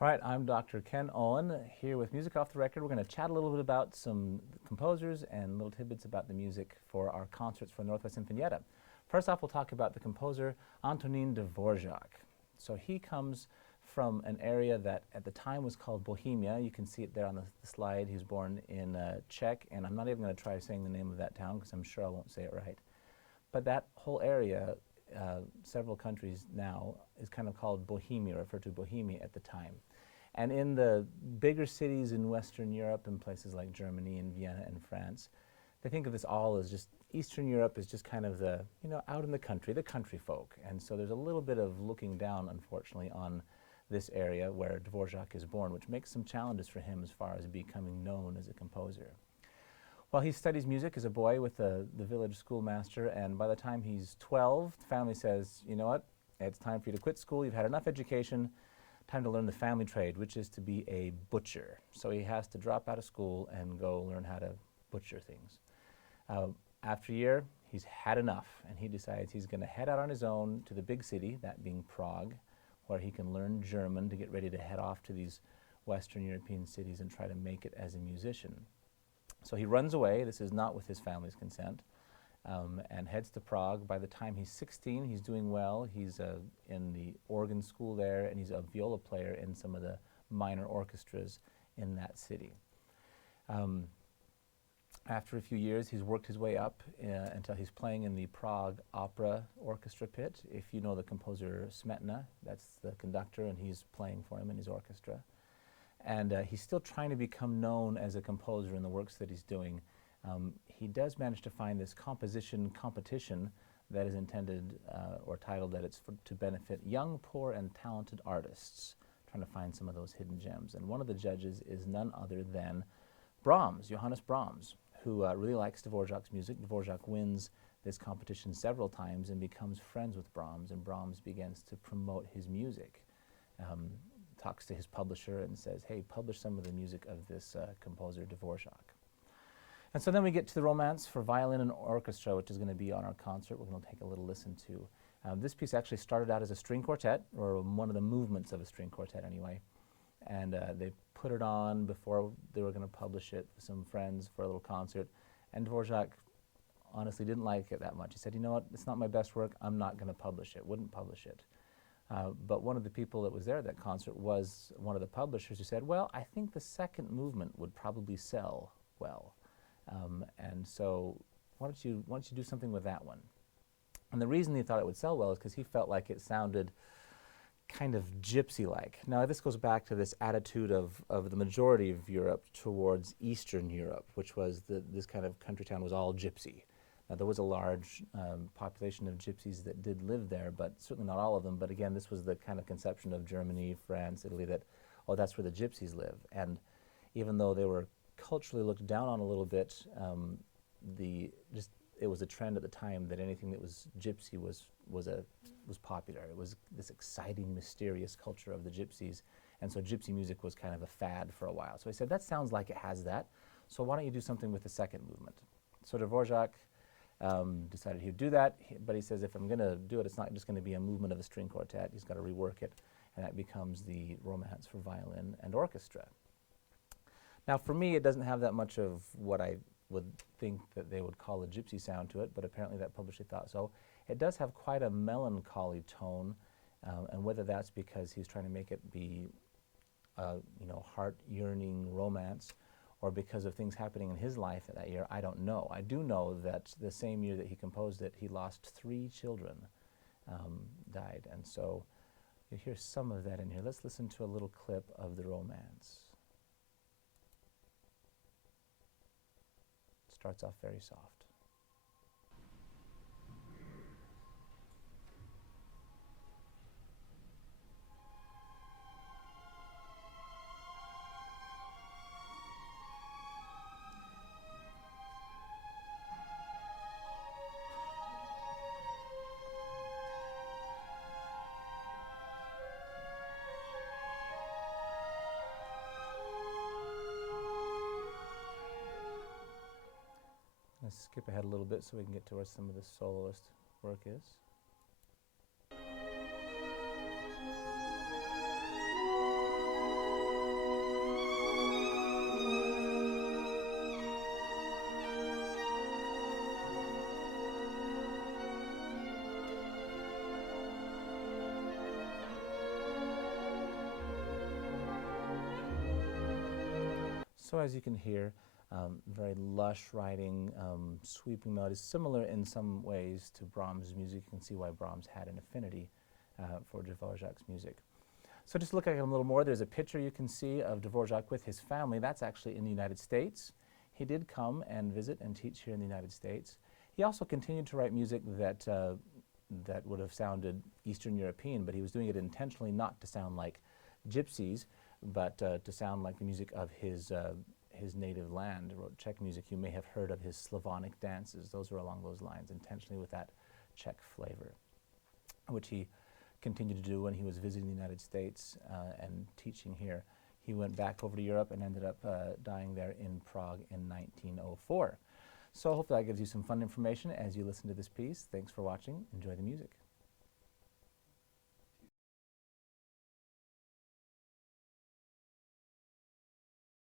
All right, I'm Dr. Ken Owen here with Music Off the Record. We're going to chat a little bit about some composers and little tidbits about the music for our concerts for Northwest Sinfonietta. First off, we'll talk about the composer Antonín Dvorak. So he comes from an area that at the time was called Bohemia. You can see it there on the slide. He was born in Czech, and I'm not even going to try saying the name of that town because I'm sure I won't say it right. But that whole area, several countries now, is kind of called Bohemia, referred to Bohemia at the time. And in the bigger cities in Western Europe and places like Germany and Vienna and France, they think of this all as just Eastern Europe is just kind of the, out in the country folk. And so there's a little bit of looking down, unfortunately, on this area where Dvorak is born, which makes some challenges for him as far as becoming known as a composer. Well, he studies music as a boy with the village schoolmaster, and by the time he's 12, the family says, you know what, it's time for you to quit school, you've had enough education, time to learn the family trade, which is to be a butcher. So he has to drop out of school and go learn how to butcher things. After a year, he's had enough, and he decides he's going to head out on his own to the big city, that being Prague, where he can learn German to get ready to head off to these Western European cities and try to make it as a musician. So he runs away, this is not with his family's consent, and heads to Prague. By the time he's 16, he's doing well. He's in the organ school there, and he's a viola player in some of the minor orchestras in that city. After a few years, he's worked his way up until he's playing in the Prague Opera Orchestra pit. If you know the composer Smetana, that's the conductor, and he's playing for him in his orchestra. And he's still trying to become known as a composer in the works that he's doing. He does manage to find this composition competition that is intended or titled that it's to benefit young, poor, and talented artists, trying to find some of those hidden gems. And one of the judges is none other than Brahms, Johannes Brahms, who really likes Dvorak's music. Dvorak wins this competition several times and becomes friends with Brahms, and Brahms begins to promote his music. Talks to his publisher and says, hey, publish some of the music of this composer Dvorak. And so then we get to the Romance for Violin and Orchestra, which is going to be on our concert. We're going to take a little listen to. This piece actually started out as a string quartet, or one of the movements of a string quartet anyway. And they put it on before they were going to publish it with some friends for a little concert. And Dvorak honestly didn't like it that much. He said, you know what, it's not my best work, I'm not going to publish it, wouldn't publish it. But one of the people that was there at that concert was one of the publishers who said, well, I think the second movement would probably sell well. And so why don't you do something with that one? And the reason he thought it would sell well is because he felt like it sounded kind of gypsy-like. Now this goes back to this attitude of the majority of Europe towards Eastern Europe, which was this kind of country town was all gypsy. Now, there was a large population of gypsies that did live there, but certainly not all of them. But again, this was the kind of conception of Germany, France, Italy, that, oh, that's where the gypsies live. And even though they were culturally looked down on a little bit, it was a trend at the time that anything that was gypsy was popular. It was this exciting, mysterious culture of the gypsies. And so gypsy music was kind of a fad for a while. So he said, that sounds like it has that. So why don't you do something with the second movement? So Dvorak decided he would do that, but he says if I'm going to do it, it's not just going to be a movement of a string quartet. He's got to rework it, and that becomes the Romance for Violin and Orchestra. Now, for me, it doesn't have that much of what I would think that they would call a gypsy sound to it, but apparently that publisher thought so. It does have quite a melancholy tone, and whether that's because he's trying to make it be heart-yearning romance, or because of things happening in his life that year, I don't know. I do know that the same year that he composed it, he lost 3 children, died. And so you hear some of that in here. Let's listen to a little clip of the Romance. It starts off very soft. Let's skip ahead a little bit so we can get to where some of the soloist work is. So as you can hear, very lush writing, sweeping melodies, similar in some ways to Brahms' music. You can see why Brahms had an affinity for Dvorak's music. So just look at him a little more. There's a picture you can see of Dvorak with his family. That's actually in the United States. He did come and visit and teach here in the United States. He also continued to write music that that would have sounded Eastern European, but he was doing it intentionally not to sound like gypsies, but to sound like the music of his native land. He wrote Czech music. You may have heard of his Slavonic dances. Those were along those lines, intentionally with that Czech flavor, which he continued to do when he was visiting the United States and teaching here. He went back over to Europe and ended up dying there in Prague in 1904. So I hope that gives you some fun information as you listen to this piece. Thanks for watching. Enjoy the music.